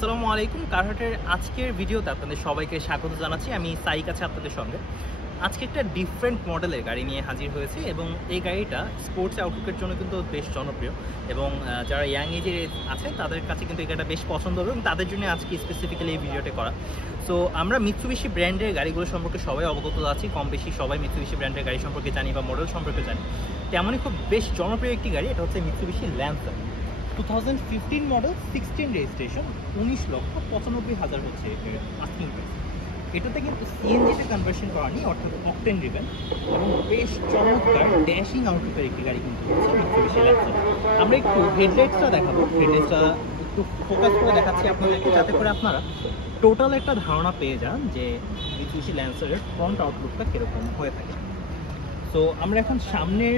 আসসালামু আলাইকুম। কারহাটের আজকের ভিডিওতে আপনাদের সবাইকে স্বাগত জানাচ্ছি। আমি সাইক আছি আপনাদের সঙ্গে। আজকে একটা ডিফারেন্ট মডেলের গাড়ি নিয়ে হাজির হয়েছে এবং এই গাড়িটা স্পোর্টস আউটলুকের জন্য কিন্তু বেশ জনপ্রিয় এবং যারা ইয়াং এজের আছে তাদের কাছে কিন্তু এই গাড়িটা বেশ পছন্দ হবে এবং তাদের জন্য আজকে স্পেসিফিক্যালি এই ভিডিওটা করা। সো আমরা মিৎসুবিশি ব্র্যান্ডের গাড়িগুলো সম্পর্কে সবাই অবগত আছি, কম বেশি সবাই মিৎসুবিশি ব্র্যান্ডের গাড়ি সম্পর্কে জানি বা মডেল সম্পর্কে জানি। তেমনই খুব বেশ জনপ্রিয় একটি গাড়ি, এটা হচ্ছে মিৎসুবিশি ল্যান্সার 2015 মডেল, 16 রেজিস্ট্রেশন, 19,95,000 হচ্ছে আস্কিং প্রাইস। এটাতে কিন্তু সিএনজিতে কনভার্সন করা নেই, অর্থাৎ অকটেন ড্রিভেন এবং বেশ চমৎকার ড্যাশিং আউটলুকের একটি গাড়ি কিন্তু হচ্ছে মিৎসুবিশি ল্যান্সার। আমরা একটু হেডলাইটসটা দেখাবো, হেডলাইটসটা একটু ফোকাস করে দেখাচ্ছি আপনাদেরকে, যাতে করে আপনারা টোটাল একটা ধারণা পেয়ে যান যে মিৎসুবিশি ল্যান্সারের ফ্রন্ট আউটলুকটা কীরকম হয়ে থাকে। সো আমরা এখন সামনের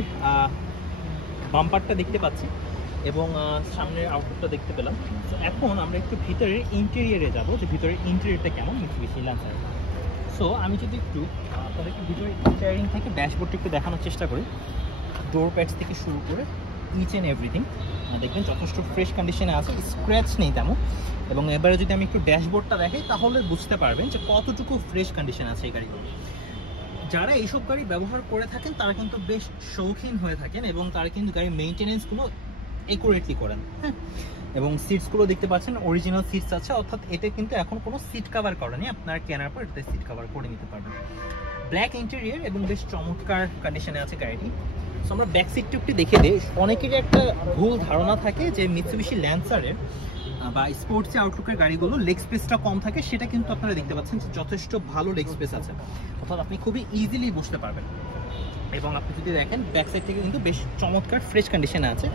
বাম্পারটা দেখতে পাচ্ছি এবং সামনের আউটলুকটা দেখতে পেলাম। তো এখন আমরা একটু ভিতরের ইন্টেরিয়ারে যাব, যে ভিতরের ইন্টেরিয়রটা কেমন মিৎসুবিশি ল্যান্সার। সো আমি যদি একটু আপনাদেরকে ভিতরের ইন্টেরিয়রিং থেকে ড্যাশবোর্ডটা একটু দেখানোর চেষ্টা করি, ডোর প্যাডস থেকে শুরু করে ইচ অ্যান্ড এভরিথিং দেখবেন যথেষ্ট ফ্রেশ কন্ডিশনে আছে, স্ক্র্যাচ নেই তেমন। এবং এবারে যদি আমি একটু ড্যাশবোর্ডটা দেখাই তাহলে বুঝতে পারবেন যে কতটুকু ফ্রেশ কন্ডিশন আছে এই গাড়িগুলো। যারা এইসব গাড়ি ব্যবহার করে থাকেন তারা কিন্তু বেশ শৌখিন হয়ে থাকেন এবং তারা কিন্তু গাড়ির মেইনটেনেন্সগুলো একুরেটলি করেন। হ্যাঁ, এবং সিটসগুলো দেখতে পাচ্ছেন অরিজিনাল সিটস আছে, অর্থাৎ এতে কিন্তু এখন কোনো সিট কভার করা নেই, আপনারা কেনার পর এটাতে সিট কভার করে নিতে পারবেন। ব্ল্যাক ইন্টেরিয়র এবং বেশ চমৎকার কন্ডিশনে আছে গাড়িটি। সো আমরা ব্যাক সিটটা একটু দেখে দিই। অনেকেরই একটা ভুল ধারণা থাকে যে মিৎসুবিশি ল্যান্সারের বা স্পোর্টস আউটলুকের গাড়িগুলো লেগ স্পেসটা কম থাকে, সেটা কিন্তু আপনারা দেখতে পাচ্ছেন যে যথেষ্ট ভালো লেগ স্পেস আছে, অর্থাৎ আপনি খুবই ইজিলি বসতে পারবেন। এবং আপনি যদি দেখেন ব্যাক সাইড থেকে কিন্তু বেশ চমৎকার ফ্রেশ কন্ডিশনে আছে।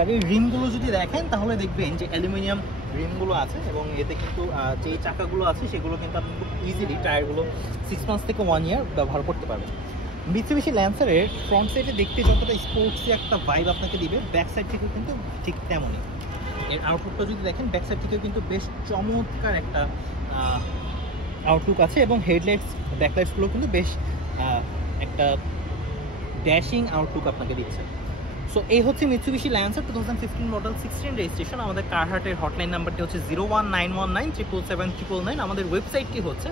গাড়ির রিমগুলো যদি দেখেন তাহলে দেখবেন যে অ্যালুমিনিয়াম রিমগুলো আছে এবং এতে কিন্তু যে চাকাগুলো আছে সেগুলো কিন্তু আপনি খুব ইজিলি টায়ারগুলো 6 মান্থস থেকে 1 ইয়ার ব্যবহার করতে পারবেন। মিৎসুবিশি ল্যান্সারের ফ্রন্ট সাইডে দেখতে যতটা স্পোর্টসি একটা ভাইব আপনাকে দিবে, ব্যাক সাইড থেকেও কিন্তু ঠিক তেমনই। এর আউটলুকটা যদি দেখেন ব্যাক সাইড থেকেও কিন্তু বেশ চমৎকার একটা আউটলুক আছে এবং হেডলাইটস ব্যাকলাইটসগুলো কিন্তু বেশ একটা ড্যাশিং আউটলুক আপনাকে দিচ্ছে। সো এই হচ্ছে মিৎসুবিশি ল্যান্সার 2015 মডেল, 16 রেজিস্ট্রেশন। আমাদের কারহাটের হটলাইন নাম্বারটি হচ্ছে 01919777799। আমাদের ওয়েবসাইটটি হচ্ছে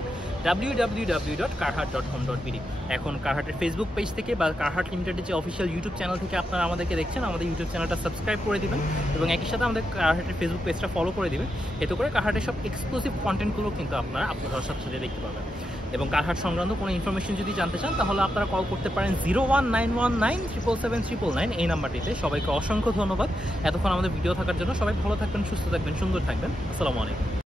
www.karhat.com.bd। এখন কারহাটের ফেসবুক পেজ থেকে বা কারহাট লিমিটেডের যে অফিসিয়াল ইউটিউব চ্যানেল থেকে আপনারা আমাদেরকে দেখছেন, আমাদের ইউটিউব চ্যানেলটা সাবস্ক্রাইব করে দিবেন এবং একই সাথে আমাদের কারহাটের ফেসবুক পেজটা ফলো করে দিবেন। এতে করে কারহাটের সব এক্সক্লুসিভ কন্টেন্টগুলো কিন্তু আপনারা আপনার সাথে সাথে দেখতে পাবেন। এবং কারহাট সংক্রান্ত কোনো ইনফরমেশন যদি জানতে চান তাহলে আপনারা কল করতে পারেন 01919777799 এই নাম্বারটিতে। সবাইকে অসংখ্য ধন্যবাদ এতক্ষণ আমাদের ভিডিও থাকার জন্য। সবাই ভালো থাকবেন, সুস্থ থাকবেন, সুন্দর থাকবেন। আসসালামু আলাইকুম।